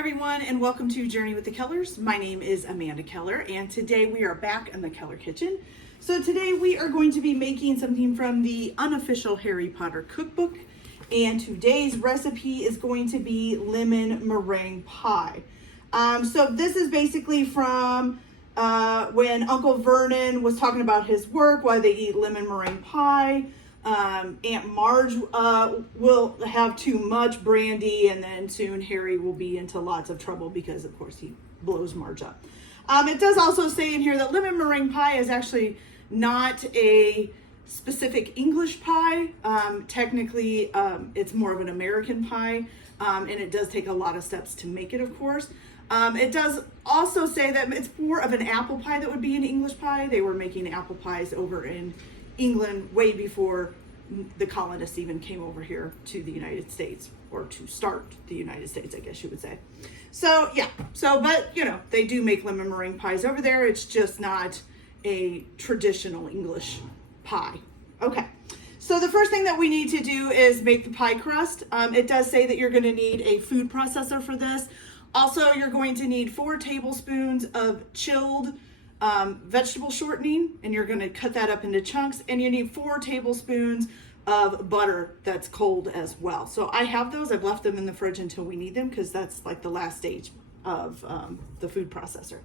everyone, and welcome to Journey with the Kellers. My name is Amanda Keller, and today we are back in the Keller kitchen. So today we are going to be making something from the unofficial Harry Potter cookbook, and today's recipe is going to be lemon meringue pie. So this is basically from when Uncle Vernon was talking about his work, why they eat lemon meringue pie. Aunt Marge will have too much brandy, and then soon Harry will be into lots of trouble because of course he blows Marge up. It does also say in here that lemon meringue pie is actually not a specific English pie. Technically it's more of an American pie, and it does take a lot of steps to make it, of course. It does also say that it's more of an apple pie that would be an English pie. They were making apple pies over in England way before the colonists even came over here to the United States, or to start the United States, I guess you would say. So yeah, but you know, they do make lemon meringue pies over there. It's just not a traditional English pie. Okay, so the first thing that we need to do is make the pie crust. It does say that you're going to need a food processor for this. Also, you're going to need 4 tablespoons of chilled vegetable shortening, and you're going to cut that up into chunks, and you need 4 tablespoons of butter that's cold as well. So I have those. I've left them in the fridge until we need them because that's like the last stage of the food processor.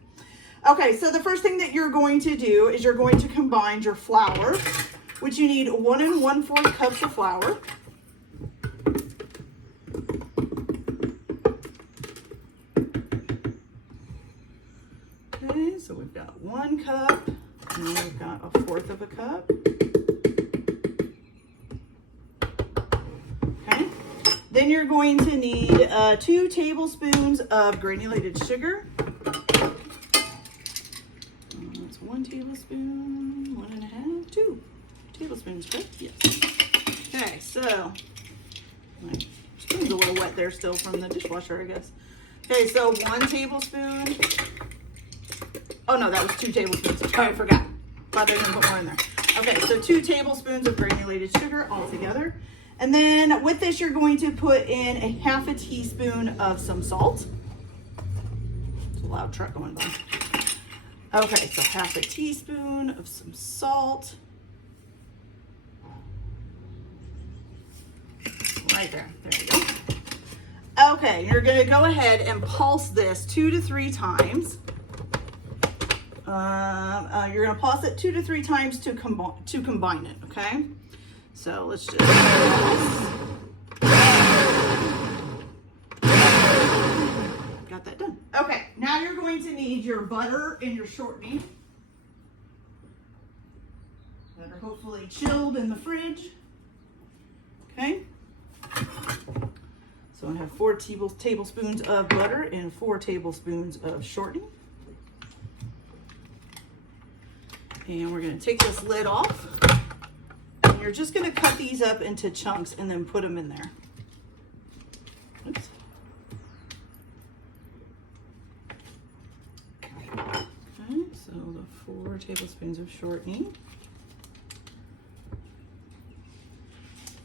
Okay, so the first thing that you're going to do is you're going to combine your flour, which you need 1 1/4 cups of flour. Okay, so we've got 1 cup, and then we've got 1/4 of a cup. Okay, then you're going to need 2 tablespoons of granulated sugar. That's 1 tablespoon, 1 1/2, 2 tablespoons, correct? Yes. Okay, so my spoon's a little wet there still from the dishwasher, I guess. Okay, so 1 tablespoon. Oh no, that was 2 tablespoons. Oh, I forgot. Thought I didn't put more in there. Okay, so 2 tablespoons of granulated sugar all together. And then with this, you're going to put in a 1/2 teaspoon of some salt. It's a loud truck going by. Okay, so 1/2 teaspoon of some salt. Right there. There we go. Okay, you're going to go ahead and pulse this 2 to 3 times. You're going to pulse it 2 to 3 times to combine it, okay? So let's just... Got that done. Okay, now you're going to need your butter and your shortening that are hopefully chilled in the fridge, okay? So I have 4 tablespoons of butter and 4 tablespoons of shortening. And we're going to take this lid off, and you're just going to cut these up into chunks and then put them in there. Oops. Okay, so the 4 tablespoons of shortening,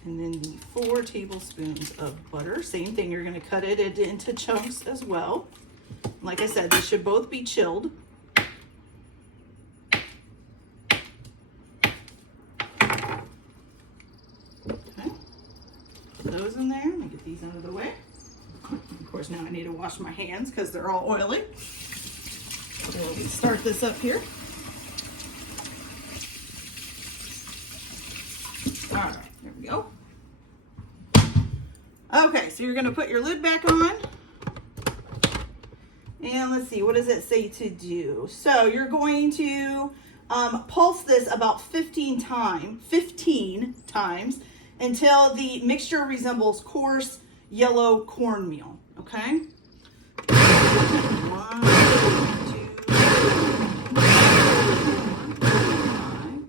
and then the 4 tablespoons of butter. Same thing, you're going to cut it into chunks as well. Like I said, they should both be chilled. Those in there. Let me get these out of the way. Of course, now I need to wash my hands because they're all oily. So let me start this up here. All right, there we go. Okay, so you're going to put your lid back on. And let's see, what does it say to do? So you're going to pulse this about 15 times until the mixture resembles coarse yellow cornmeal, okay? 1, 2, 3,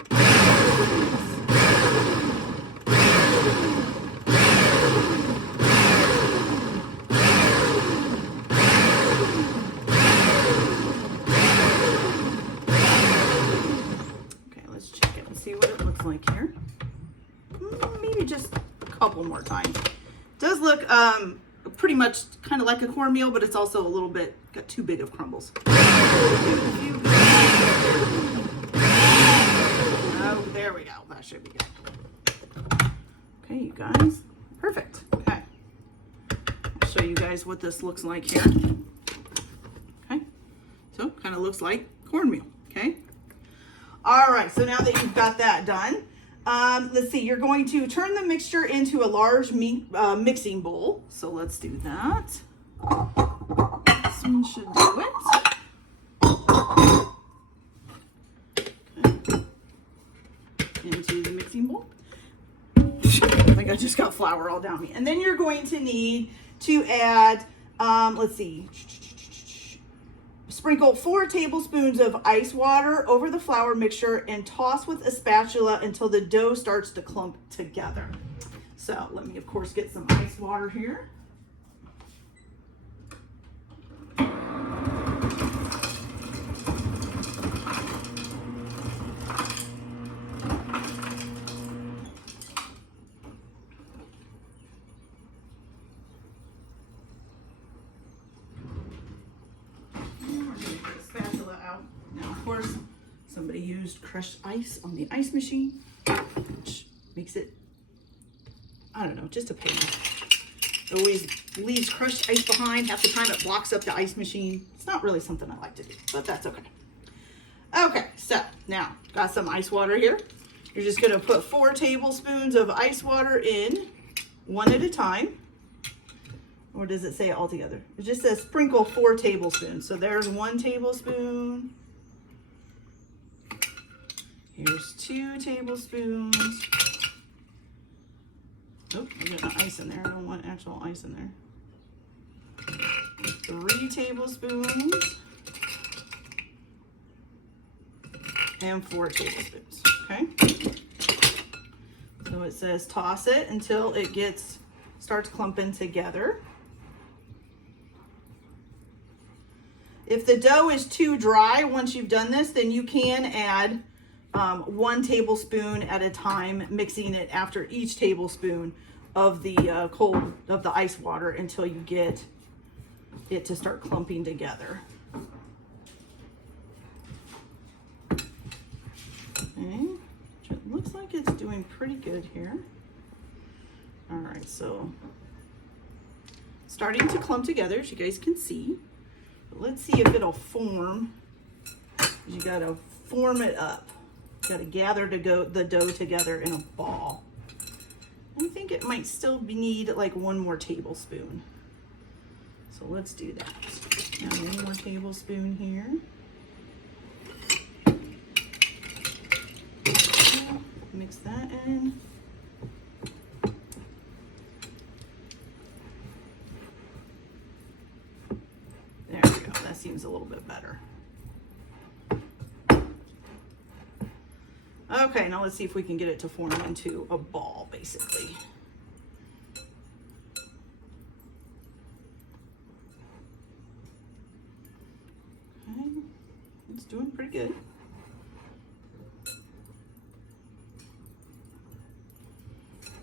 4, 5. Okay, let's check it and see what it looks like here. Maybe just a couple more times. It does look pretty much kind of like a cornmeal, but it's also a little bit, got too big of crumbles. Oh, there we go. That should be good. Okay, you guys. Perfect. Okay. I'll show you guys what this looks like here. Okay. So, kind of looks like cornmeal. Okay. All right. So now that you've got that done, let's see. You're going to turn the mixture into a large mixing bowl. So let's do that. This one should do it. Into the mixing bowl. I think I just got flour all down me. And then you're going to need to add, let's see, sprinkle 4 tablespoons of ice water over the flour mixture and toss with a spatula until the dough starts to clump together. So let me, of course, get some ice water here. Of course, somebody used crushed ice on the ice machine, which makes it, I don't know, just a pain. It always leaves crushed ice behind. Half the time it blocks up the ice machine. It's not really something I like to do, but that's okay. Okay, so now got some ice water here. You're just gonna put 4 tablespoons of ice water in, one at a time. Or does it say it all together? It just says sprinkle 4 tablespoons. So there's 1 tablespoon. Here's 2 tablespoons. Oh, I got the ice in there. I don't want actual ice in there. 3 tablespoons. And 4 tablespoons, okay? So it says toss it until it starts clumping together. If the dough is too dry once you've done this, then you can add 1 tablespoon at a time, mixing it after each tablespoon of the ice water until you get it to start clumping together. Okay, it looks like it's doing pretty good here. All right, so starting to clump together, as you guys can see. But let's see if it'll form. You gotta form it up. You gotta gather the dough together in a ball. I think it might still need like 1 more tablespoon. So let's do that. Now 1 more tablespoon here. Mix that in. There we go. That seems a little bit better. Okay, now let's see if we can get it to form into a ball, basically. Okay, it's doing pretty good.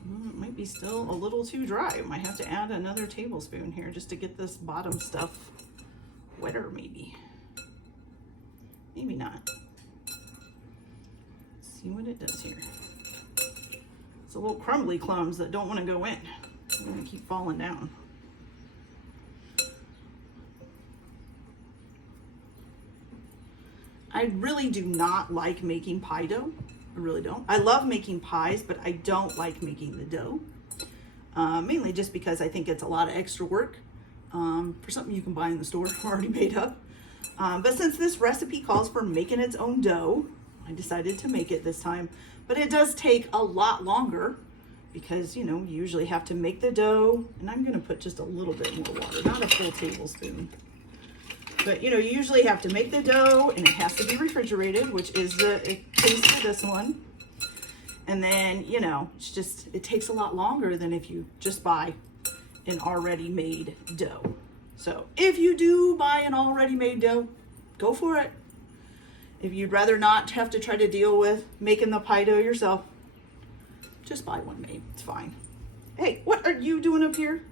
Well, it might be still a little too dry. I might have to add another tablespoon here just to get this bottom stuff wetter, maybe. Maybe not. See what it does here. It's a little crumbly clumps that don't want to go in. They're going to keep falling down. I really do not like making pie dough. I really don't. I love making pies, but I don't like making the dough. Mainly just because I think it's a lot of extra work for something you can buy in the store already made up. But since this recipe calls for making its own dough, I decided to make it this time. But it does take a lot longer because, you know, you usually have to make the dough. And I'm going to put just a little bit more water, not a full tablespoon. But, you know, you usually have to make the dough and it has to be refrigerated, which is the case for this one. And then, you know, it takes a lot longer than if you just buy an already made dough. So if you do buy an already made dough, go for it. If you'd rather not have to try to deal with making the pie dough yourself, just buy one made. It's fine. Hey, what are you doing up here?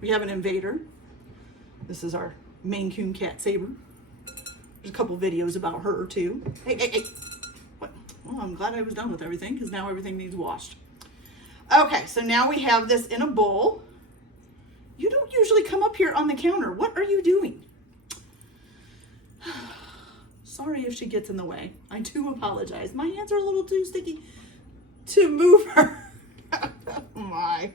We have an invader. This is our Maine Coon cat, Saber. There's a couple videos about her too. Hey, hey, hey. What? Well, I'm glad I was done with everything because now everything needs washed. Okay, so now we have this in a bowl. You don't usually come up here on the counter. What are you doing? Sorry if she gets in the way. I do apologize. My hands are a little too sticky to move her. Oh my.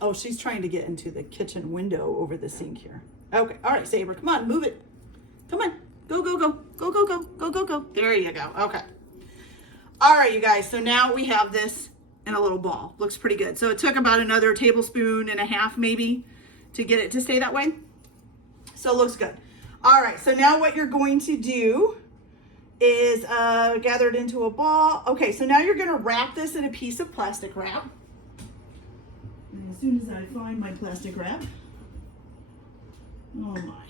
Oh, she's trying to get into the kitchen window over the sink here. Okay, all right, Saber, come on, move it. Come on, go, go, go, go, go, go, go, go, go. There you go, okay. All right, you guys, so now we have this in a little ball. Looks pretty good. So it took about another tablespoon and a half maybe to get it to stay that way. So it looks good. All right, so now what you're going to do is gather it into a ball. Okay, so now you're gonna wrap this in a piece of plastic wrap. And as soon as I find my plastic wrap, oh my,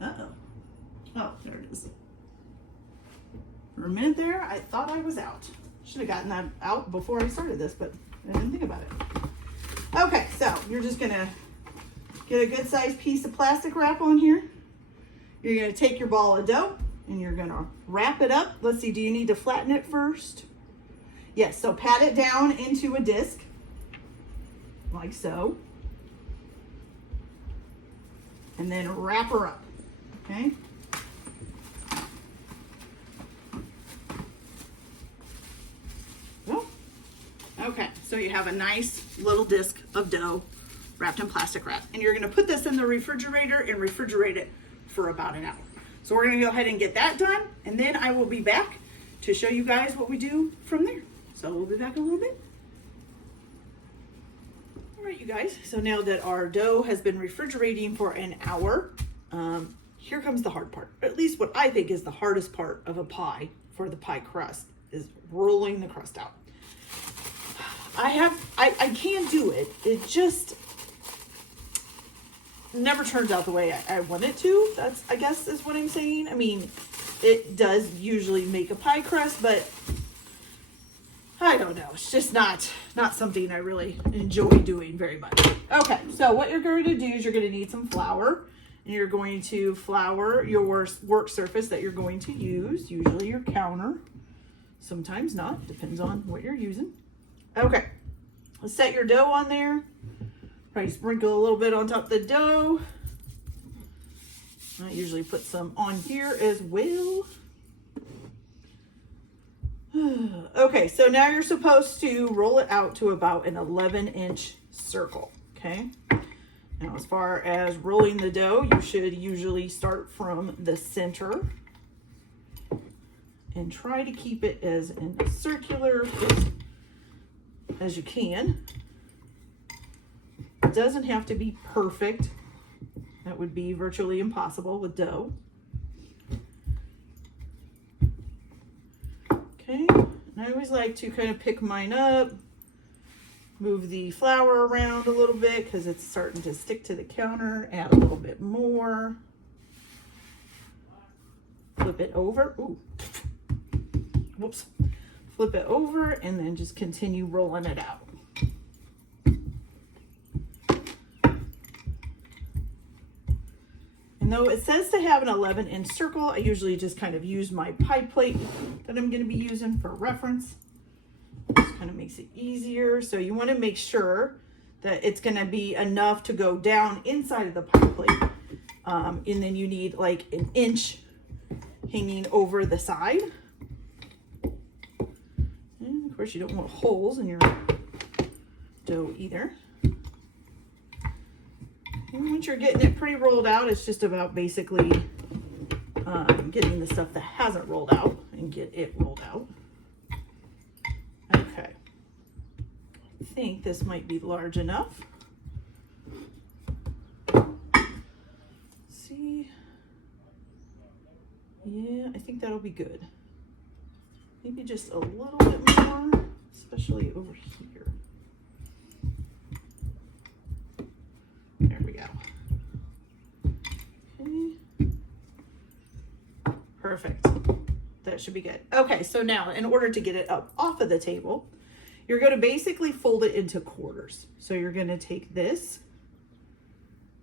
uh-oh. Oh, there it is. For a minute there, I thought I was out. Should have gotten that out before I started this, but I didn't think about it. Okay, so you're just gonna get a good sized piece of plastic wrap on here. You're gonna take your ball of dough and you're gonna wrap it up. Let's see, do you need to flatten it first? Yes, so pat it down into a disc, like so. And then wrap her up, okay? Okay, so you have a nice little disc of dough wrapped in plastic wrap. And you're gonna put this in the refrigerator and refrigerate it for about an hour. So we're gonna go ahead and get that done, and then I will be back to show you guys what we do from there. So we'll be back in a little bit. All right, you guys, so now that our dough has been refrigerating for an hour, here comes the hard part. At least what I think is the hardest part of a pie for the pie crust is rolling the crust out. I can do it. It just never turns out the way I want it to. That's, I guess, is what I'm saying. I mean, it does usually make a pie crust, but I don't know. It's just not something I really enjoy doing very much. Okay, so what you're going to do is you're going to need some flour, and you're going to flour your work surface that you're going to use, usually your counter. Sometimes not, depends on what you're using. Okay, let's set your dough on there. Probably sprinkle a little bit on top of the dough. I usually put some on here as well. Okay, so now you're supposed to roll it out to about an 11-inch circle, okay? Now, as far as rolling the dough, you should usually start from the center and try to keep it as in a circular as you can. It doesn't have to be perfect. That would be virtually impossible with dough. Okay, and I always like to kind of pick mine up, move the flour around a little bit because it's starting to stick to the counter, add a little bit more. Flip it over. Ooh. Whoops. Flip it over and then just continue rolling it out. And though it says to have an 11-inch circle, I usually just kind of use my pie plate that I'm going to be using for reference. Just kind of makes it easier. So you want to make sure that it's going to be enough to go down inside of the pie plate. And then you need like an inch hanging over the side. And of course you don't want holes in your dough either. And once you're getting it pretty rolled out, it's just about basically getting the stuff that hasn't rolled out and get it rolled out. Okay. I think this might be large enough. Let's see. Yeah, I think that'll be good. Maybe just a little bit more, especially over here. There we go. Okay. Perfect. That should be good. Okay, so now in order to get it up off of the table, you're going to basically fold it into quarters. So you're going to take this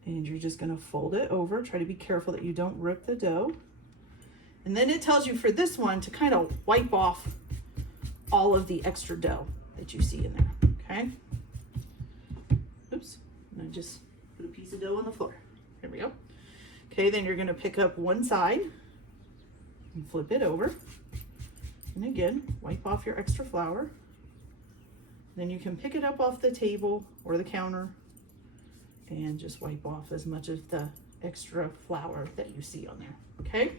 And you're just gonna fold it over. Try to be careful that you don't rip the dough. And then it tells you for this one to kind of wipe off all of the extra dough that you see in there, okay? Oops, and I just put a piece of dough on the floor. Here we go. Okay, then you're gonna pick up one side and flip it over. And again, wipe off your extra flour. Then you can pick it up off the table or the counter and just wipe off as much of the extra flour that you see on there, okay?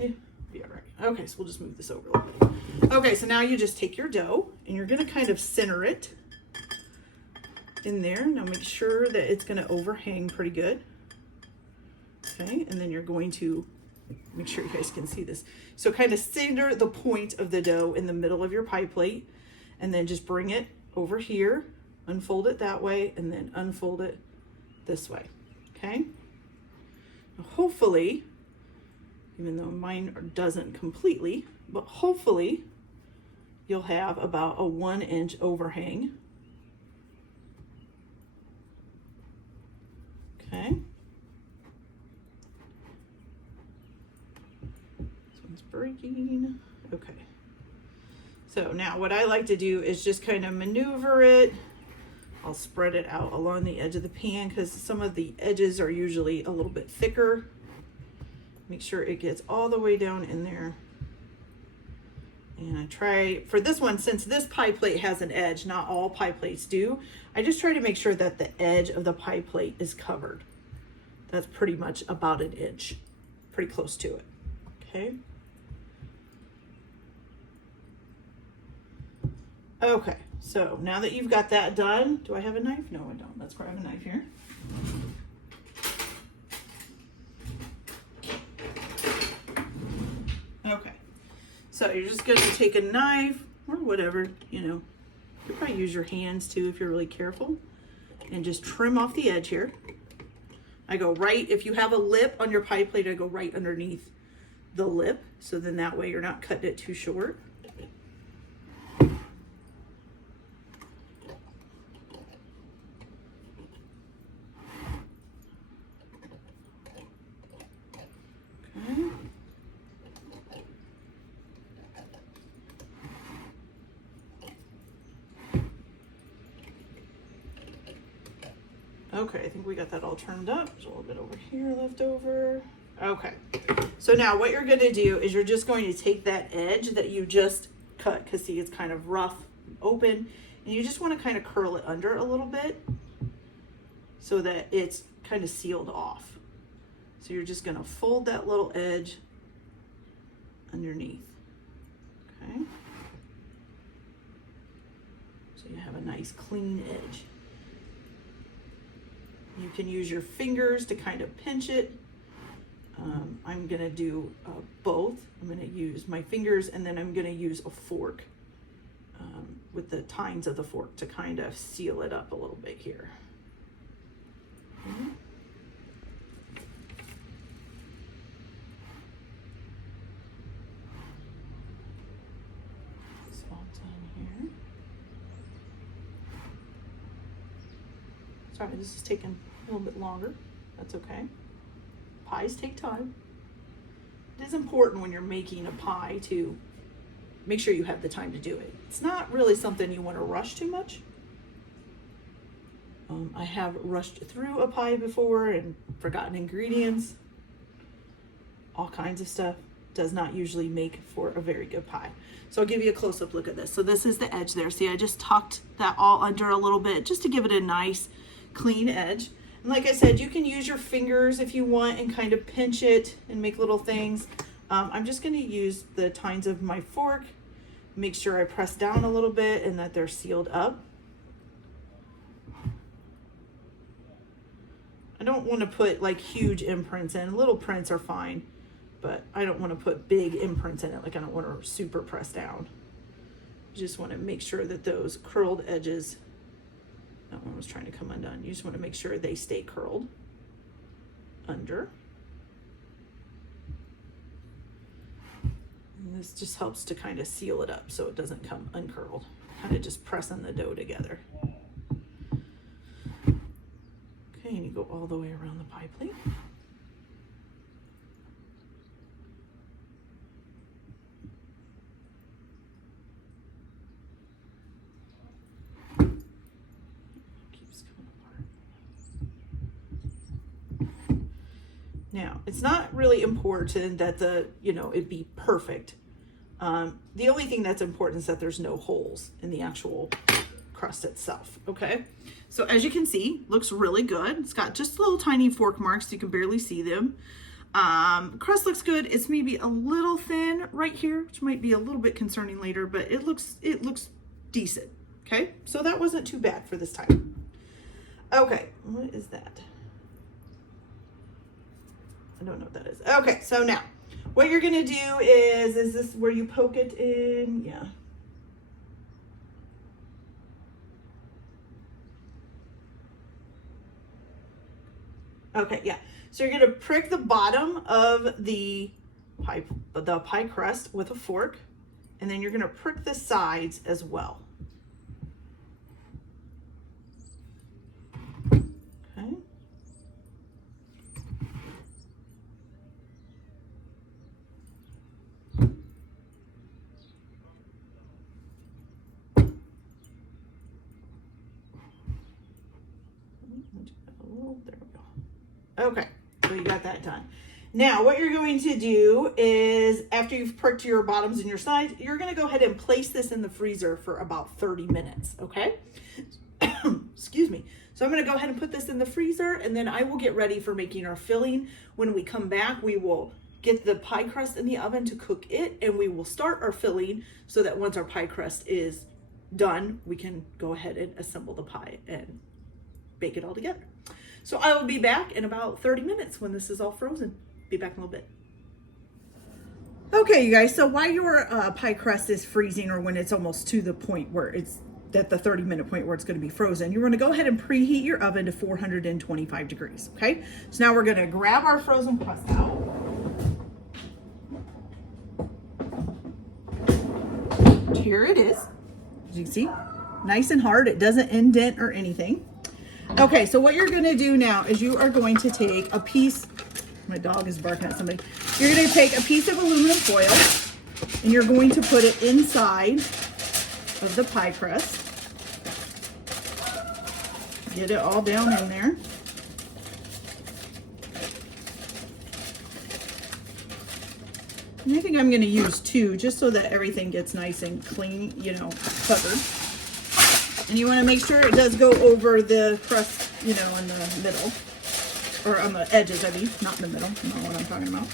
Yeah, be all right. Okay, so we'll just move this over a little bit. Okay, so now you just take your dough and you're gonna kind of center it in there. Now make sure that it's gonna overhang pretty good. Okay, and then you're going to make sure you guys can see this. So kind of center the point of the dough in the middle of your pie plate, and then just bring it over here, unfold it that way, and then unfold it this way, okay? Now hopefully, even though mine doesn't completely, but hopefully you'll have about a 1-inch overhang. Okay. This one's breaking. Okay. So now what I like to do is just kind of maneuver it. I'll spread it out along the edge of the pan because some of the edges are usually a little bit thicker. Make sure it gets all the way down in there. And I try, for this one, since this pie plate has an edge, not all pie plates do, I just try to make sure that the edge of the pie plate is covered. That's pretty much about 1 inch, pretty close to it, okay? Okay, so now that you've got that done, do I have a knife? No, I don't. Let's grab a knife here. Okay, so you're just gonna take a knife or whatever, you know, you could probably use your hands too if you're really careful, and just trim off the edge here. I go right, if you have a lip on your pie plate, I go right underneath the lip, so then that way you're not cutting it too short. Okay, I think we got that all turned up. There's a little bit over here left over. Okay, so now what you're gonna do is you're just going to take that edge that you just cut, because see, it's kind of rough, open, and you just wanna kind of curl it under a little bit so that it's kind of sealed off. So you're just gonna fold that little edge underneath, okay? So you have a nice clean edge. You can use your fingers to kind of pinch it. I'm gonna do both. I'm gonna use my fingers, and then I'm gonna use a fork with the tines of the fork to kind of seal it up a little bit here. Okay. This all done here. Sorry, this is taking a little bit longer. That's okay. Pies take time. It is important when you're making a pie to make sure you have the time to do it. It's not really something you want to rush too much. I have rushed through a pie before and forgotten ingredients. All kinds of stuff does not usually make for a very good pie. So I'll give you a close-up look at this. So this is the edge there. See, I just tucked that all under a little bit just to give it a nice clean edge. And like I said, you can use your fingers if you want and kind of pinch it and make little things. I'm just going to use the tines of my fork, make sure I press down a little bit and that they're sealed up. I don't want to put like huge imprints in. Little prints are fine, but I don't want to put big imprints in it. Like I don't want to super press down. Just want to make sure that those curled edges, that one was trying to come undone. You just want to make sure they stay curled under. And this just helps to kind of seal it up so it doesn't come uncurled. Kind of just pressing the dough together. and you go all the way around the pie plate. Keeps coming apart. Now, it's not really important that it be perfect. The only thing that's important is that there's no holes in the actual crust itself, okay? So as you can see, looks really good. It's got just little tiny fork marks, so you can barely see them. Crust looks good. It's maybe a little thin right here, which might be a little bit concerning later, but it looks decent, okay? So that wasn't too bad for this time. Okay, what is that? I don't know what that is. Okay, so now, what you're gonna do is this where you poke it in? Yeah. Okay, yeah. So you're gonna prick the bottom of the pie crust with a fork, and then you're gonna prick the sides as well. Okay. There we go. Okay, so you got that done. Now what you're going to do is, after you've pricked your bottoms and your sides, you're going to go ahead and place this in the freezer for about 30 minutes, okay? Excuse me. So I'm going to go ahead and put this in the freezer, and then I will get ready for making our filling. When we come back, we will get the pie crust in the oven to cook it, and we will start our filling so that once our pie crust is done, we can go ahead and assemble the pie and bake it all together. So I will be back in about 30 minutes when this is all frozen. Be back in a little bit. Okay, you guys, so while your pie crust is freezing, or when it's almost to the point where it's at the 30-minute point where it's going to be frozen, you're going to go ahead and preheat your oven to 425 degrees, okay? So now we're going to grab our frozen crust out. Here it is. As you can see, nice and hard. It doesn't indent or anything. Okay, so what you're going to do now is you are going to take a piece, my dog is barking at somebody. You're going to take a piece of aluminum foil, and you're going to put it inside of the pie crust. Get it all down in there. And I think I'm going to use 2 just so that everything gets nice and clean, covered. And you want to make sure it does go over the crust, in the middle. Or on the edges, not in the middle. You know what I'm talking about.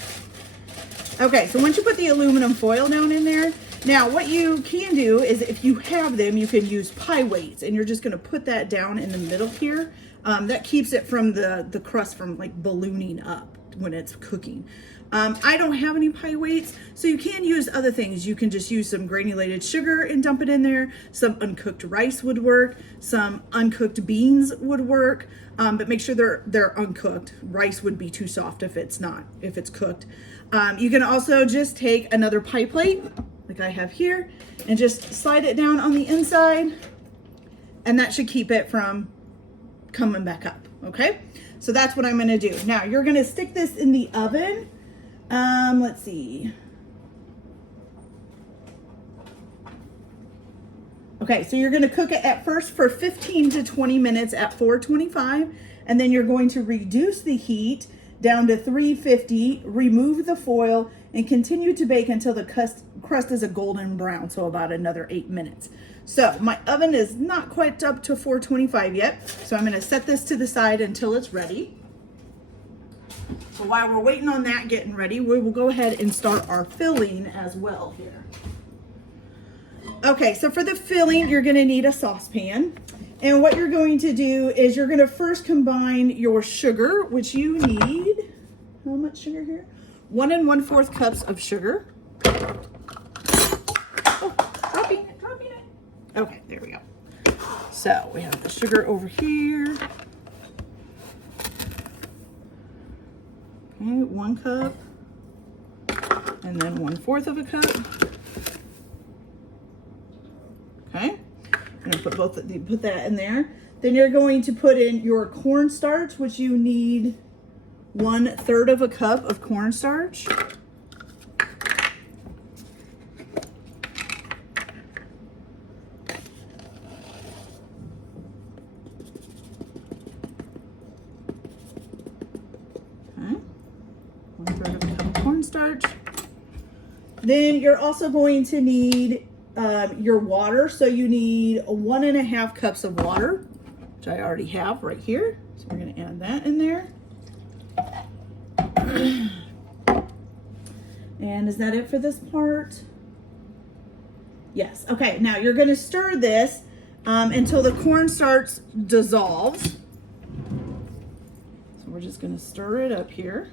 Okay, so once you put the aluminum foil down in there, now what you can do is, if you have them, you can use pie weights. And you're just going to put that down in the middle here. That keeps it from the crust from like ballooning up when it's cooking. I don't have any pie weights, so you can use other things. You can just use some granulated sugar and dump it in there. Some uncooked rice would work. Some uncooked beans would work, but make sure they're uncooked. Rice would be too soft if it's cooked. You can also just take another pie plate, like I have here, and just slide it down on the inside, and that should keep it from coming back up, okay? So that's what I'm gonna do. Now, you're gonna stick this in the oven. Let's see. Okay, so you're gonna cook it at first for 15 to 20 minutes at 425, and then you're going to reduce the heat down to 350, remove the foil, and continue to bake until the crust is a golden brown, so about another 8 minutes. So my oven is not quite up to 425 yet, so I'm gonna set this to the side until it's ready. So while we're waiting on that getting ready, we will go ahead and start our filling as well here. Okay, so for the filling, you're gonna need a saucepan. And what you're going to do is you're gonna first combine your sugar, which you need, how much sugar here? 1 1/4 cups of sugar. Oh, dropping it. Okay, there we go. So we have the sugar over here. Okay, 1 cup, and then 1/4 of a cup. Okay, I'm gonna put that in there. Then you're going to put in your cornstarch, which you need 1/3 of a cup of cornstarch. Okay. 1/3 of a cup of cornstarch. Then you're also going to need your water. So you need 1.5 cups of water, which I already have right here. So we're going to add that in there. And is that it for this part? Yes. Okay, now you're going to stir this until the cornstarch dissolves. So we're just going to stir it up here.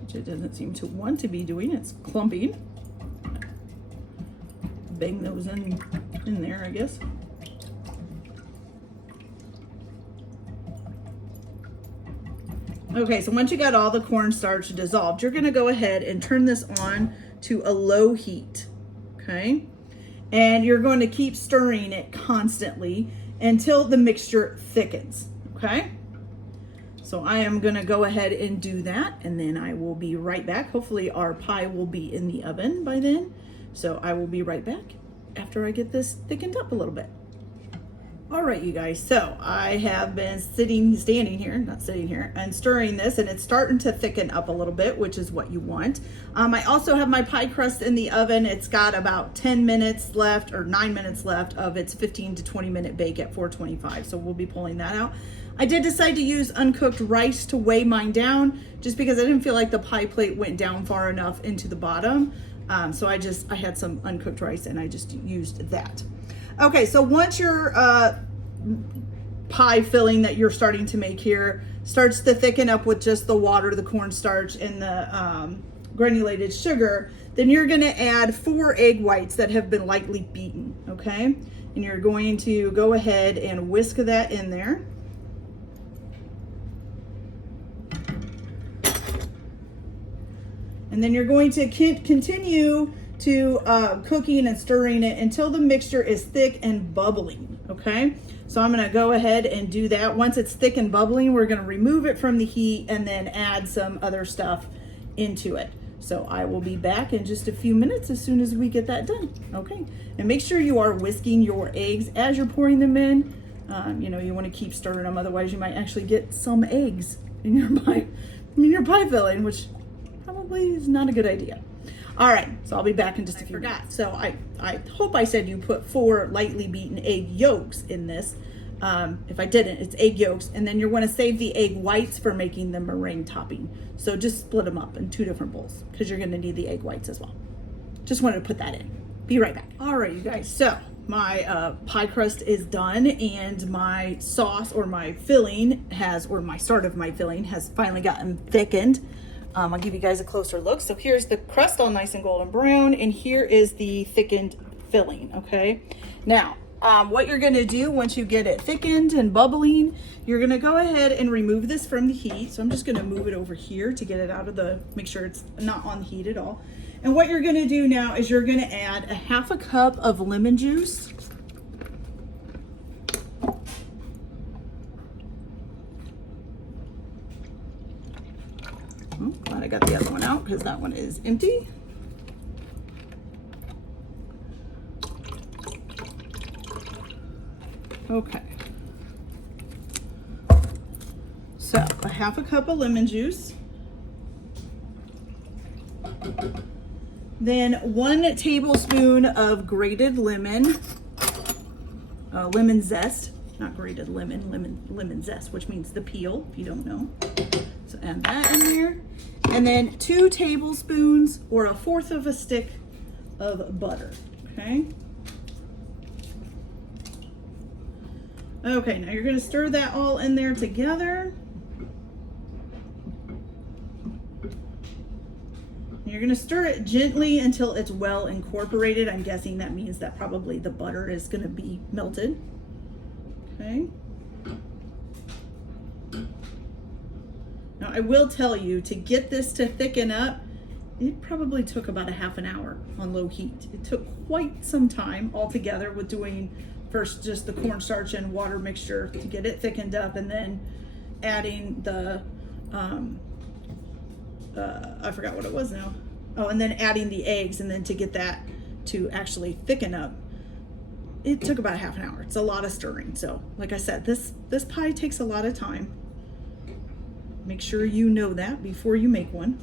Which it doesn't seem to want to be doing. It's clumping. Bang those in there, I guess. Okay, so once you got all the cornstarch dissolved, you're gonna go ahead and turn this on to a low heat, okay? And you're going to keep stirring it constantly until the mixture thickens, okay? So I am gonna go ahead and do that, and then I will be right back. Hopefully our pie will be in the oven by then. So I will be right back after I get this thickened up a little bit. All right, you guys, so I have been standing here, not sitting here, and stirring this, and it's starting to thicken up a little bit, which is what you want. I also have my pie crust in the oven. It's got about 10 minutes left, or 9 minutes left of its 15 to 20 minute bake at 425. So we'll be pulling that out. I did decide to use uncooked rice to weigh mine down, just because I didn't feel like the pie plate went down far enough into the bottom. So I had some uncooked rice and I just used that. Okay, so once your pie filling that you're starting to make here starts to thicken up with just the water, the cornstarch, and the granulated sugar, then you're gonna add 4 egg whites that have been lightly beaten, okay? And you're going to go ahead and whisk that in there. And then you're going to continue to cooking and stirring it until the mixture is thick and bubbling, okay? So I'm gonna go ahead and do that. Once it's thick and bubbling, we're gonna remove it from the heat and then add some other stuff into it. So I will be back in just a few minutes as soon as we get that done, okay? And make sure you are whisking your eggs as you're pouring them in. You know, you wanna keep stirring them, otherwise you might actually get some eggs in your pie filling, which probably is not a good idea. All right, so I'll be back in just a few minutes. So I hope I said you put 4 lightly beaten egg yolks in this. If I didn't, it's egg yolks. And then you're gonna save the egg whites for making the meringue topping. So just split them up in 2 different bowls because you're gonna need the egg whites as well. Just wanted to put that in. Be right back. All right, you guys, so my pie crust is done and my sauce or my filling or my start of my filling has finally gotten thickened. I'll give you guys a closer look. So here's the crust all nice and golden brown, and here is the thickened filling, okay? Now, what you're gonna do once you get it thickened and bubbling, you're gonna go ahead and remove this from the heat. So I'm just gonna move it over here to get it out of make sure it's not on the heat at all. And what you're gonna do now is you're gonna add 1/2 cup of lemon juice. Oh, glad I got the other one out because that one is empty. Okay. So 1/2 cup of lemon juice. Then 1 tablespoon of grated lemon, lemon zest, not grated lemon zest, which means the peel, if you don't know. So add that in there. And then 2 tablespoons or 1/4 of a stick of butter, okay? Okay, now you're gonna stir that all in there together. You're gonna stir it gently until it's well incorporated. I'm guessing that means that probably the butter is gonna be melted. Okay. Now I will tell you, to get this to thicken up, it probably took about a half an hour on low heat. It took quite some time altogether with doing first just the cornstarch and water mixture to get it thickened up, and then adding the, I forgot what it was now. Oh, and then adding the eggs, and then to get that to actually thicken up. It took about a half an hour. It's a lot of stirring. So like I said, this pie takes a lot of time. Make sure you know that before you make one.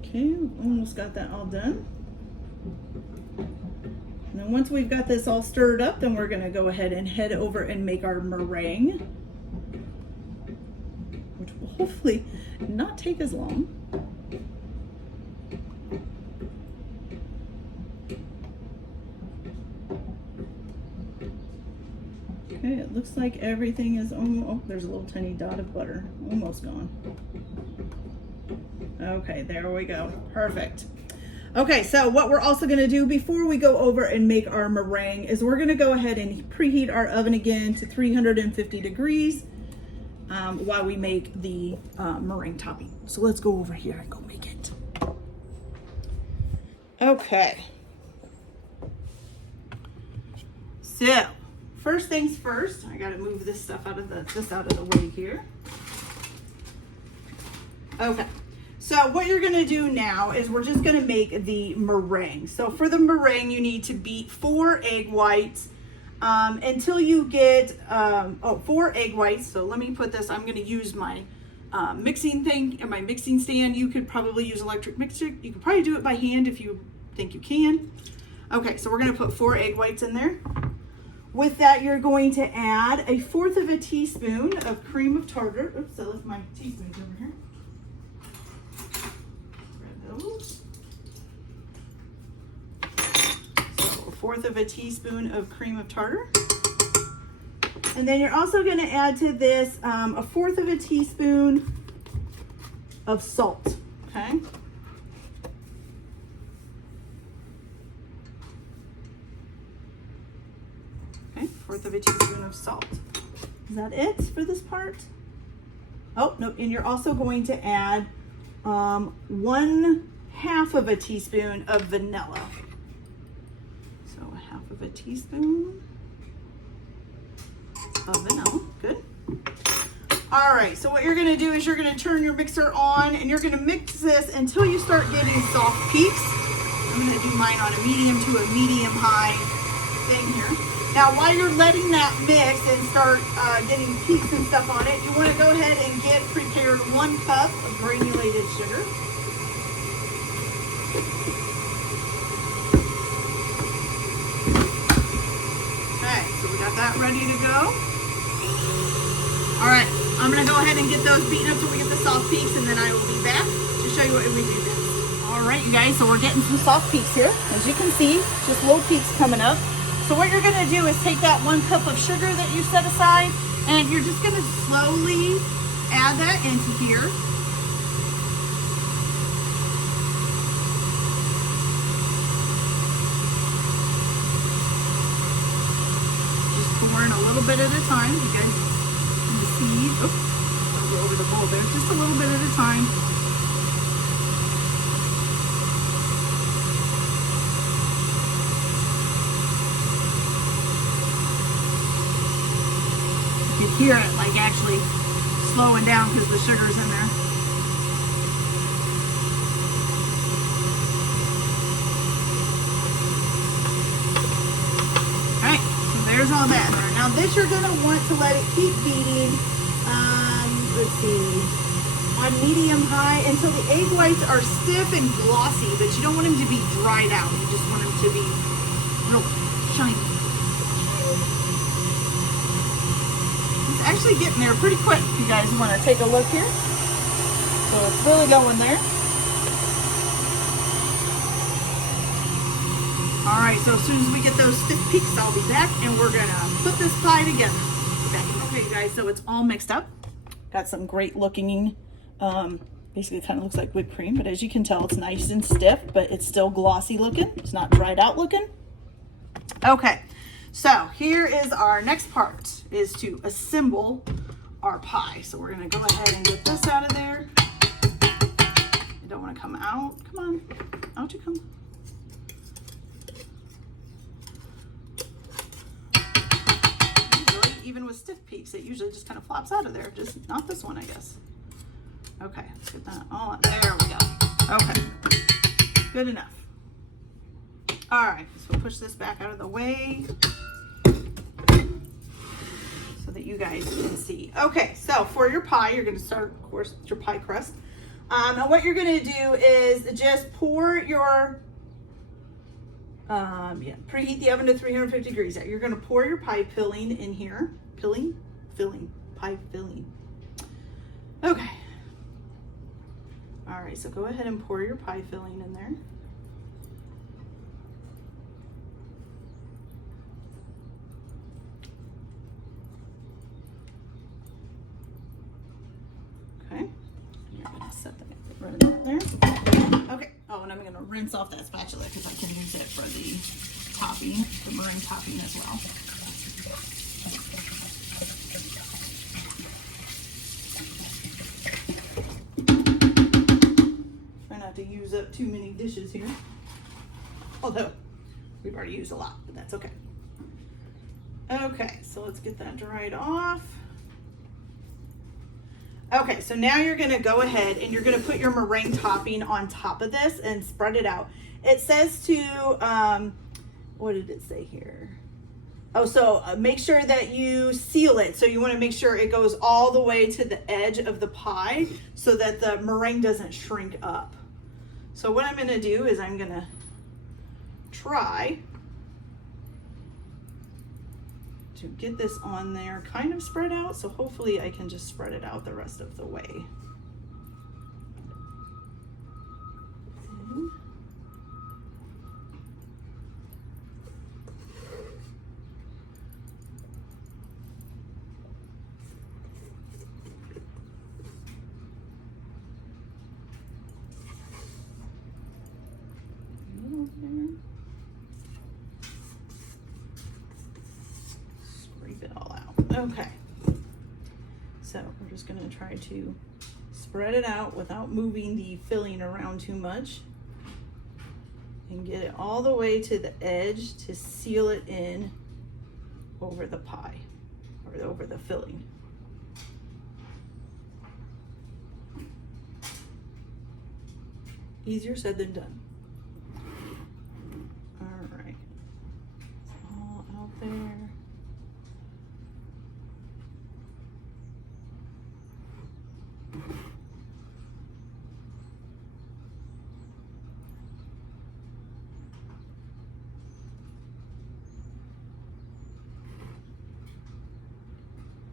Okay, we've almost got that all done. And then once we've got this all stirred up, then we're gonna go ahead and head over and make our meringue, which will hopefully not take as long. Okay, it looks like everything is almost, oh, there's a little tiny dot of butter, almost gone. Okay, there we go, perfect. Okay, so what we're also gonna do before we go over and make our meringue is we're gonna go ahead and preheat our oven again to 350 degrees while we make the meringue topping. So let's go over here and go make it. Okay. So, first things first, I gotta move this stuff out of the way here. Okay. So what you're gonna do now is we're just gonna make the meringue. So for the meringue, you need to beat 4 egg whites until you get, 4 egg whites. So let me put this, I'm gonna use my mixing thing and my mixing stand. You could probably use electric mixer. You could probably do it by hand if you think you can. Okay, so we're gonna put 4 egg whites in there. With that, you're going to add 1/4 of a teaspoon of cream of tartar. Oops, I left my teaspoons over here. So 1/4 of a teaspoon of cream of tartar. And then you're also going to add to this 1/4 of a teaspoon of salt. Okay. Okay, 1/4 of a teaspoon of salt. Is that it for this part? Oh, no, and you're also going to add 1/2 of a teaspoon of vanilla. So 1/2 of a teaspoon of vanilla, good. All right, so what you're gonna do is you're gonna turn your mixer on and you're gonna mix this until you start getting soft peaks. I'm gonna do mine on a medium to a medium high thing here. Now, while you're letting that mix and start getting peaks and stuff on it, you want to go ahead and get prepared 1 cup of granulated sugar. Okay, so we got that ready to go. All right, I'm going to go ahead and get those beaten up till we get the soft peaks, and then I will be back to show you what we do next. All right, you guys, so we're getting some soft peaks here. As you can see, just little peaks coming up. So what you're gonna do is take that 1 cup of sugar that you set aside, and you're just gonna slowly add that into here. Just pouring a little bit at a time. You guys can see, oops, I'll go over the bowl there, just a little bit at a time. Hear it like actually slowing down because the sugar's in there. Alright, so there's all that in there. Now this you're going to want to let it keep beating, let's see, on medium high until the egg whites are stiff and glossy, but you don't want them to be dried out. You just want them to be real shiny. Actually getting there pretty quick if you guys want to take a look here. So it's really going there. All right, so as soon as we get those stiff peaks, I'll be back and we're gonna put this pie together. Okay, you guys, so it's all mixed up. Got some great looking Basically it kind of looks like whipped cream, but as you can tell, it's nice and stiff, but it's still glossy looking. It's not dried out looking. Okay, so here is our next part, is to assemble our pie. So we're gonna go ahead and get this out of there. You don't wanna come out. Come on, out you come. Usually, even with stiff peaks, it usually just kind of flops out of there. Just not this one, I guess. Okay, let's get that all on. There we go. Okay, good enough. All right, so we'll push this back out of the way so that you guys can see. Okay, so for your pie, you're gonna start, of course, with your pie crust. And what you're gonna do is just pour your, preheat the oven to 350 degrees. You're gonna pour your pie filling in here. Pie filling. Okay. All right, so go ahead and pour your pie filling in there. Okay, you're gonna set that right in there. Okay, oh, and I'm gonna rinse off that spatula because I can use it for the topping, the meringue topping as well. To use up too many dishes here, although we've already used a lot, but that's okay. Okay, so let's get that dried off. Okay, so now you're gonna go ahead and you're gonna put your meringue topping on top of this and spread it out. It says to, what did it say here? Oh, so make sure that you seal it. So you wanna make sure it goes all the way to the edge of the pie so that the meringue doesn't shrink up. So what I'm gonna do is I'm gonna try to get this on there kind of spread out. So hopefully I can just spread it out the rest of the way. Okay. Scrape it all out. Okay, so we're just going to try to spread it out without moving the filling around too much and get it all the way to the edge to seal it in over the pie or over the filling. Easier said than done. All right, it's all out there.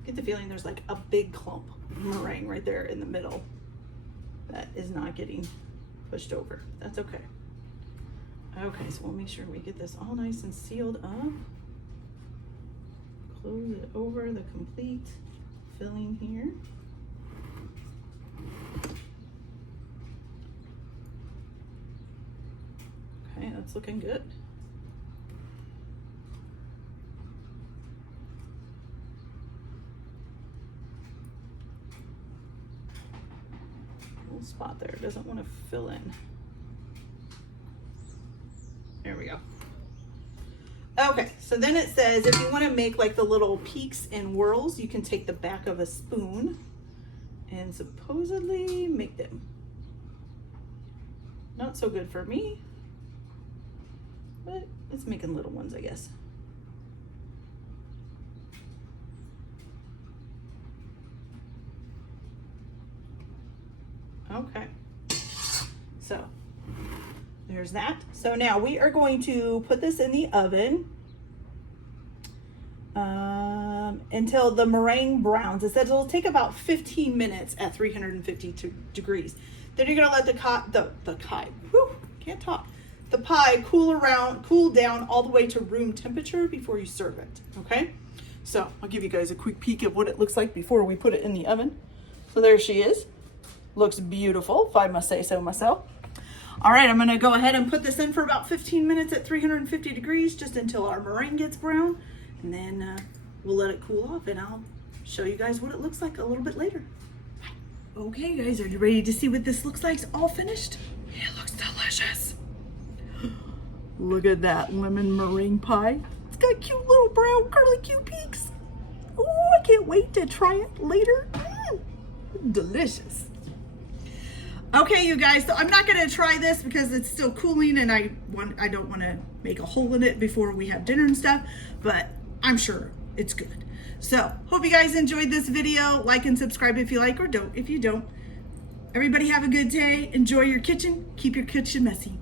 Get the feeling there's like a big clump of meringue right there in the middle that is not getting pushed over. That's okay. Okay, so we'll make sure we get this all nice and sealed up. Close it over the complete filling here. Okay, that's looking good. Little spot there, it doesn't want to fill in. There we go. Okay, so then it says if you want to make like the little peaks and whirls, you can take the back of a spoon and supposedly make them. Not so good for me, but it's making little ones, I guess. Okay, so there's that. So now we are going to put this in the oven until the meringue browns. It says it'll take about 15 minutes at 350 degrees. Then you're gonna let the pie cool down all the way to room temperature before you serve it. Okay, so I'll give you guys a quick peek of what it looks like before we put it in the oven. So there she is. Looks beautiful, if I must say so myself. All right, I'm gonna go ahead and put this in for about 15 minutes at 350 degrees, just until our meringue gets brown. And then we'll let it cool off and I'll show you guys what it looks like a little bit later. Okay guys, are you ready to see what this looks like? It's all finished. It looks delicious. Look at that lemon meringue pie. It's got cute little brown curly cute peaks. Oh, I can't wait to try it later. Delicious. Okay, you guys, so I'm not gonna try this because it's still cooling and I don't wanna make a hole in it before we have dinner and stuff, but I'm sure it's good. So, hope you guys enjoyed this video. Like and subscribe if you like, or don't if you don't. Everybody have a good day. Enjoy your kitchen. Keep your kitchen messy.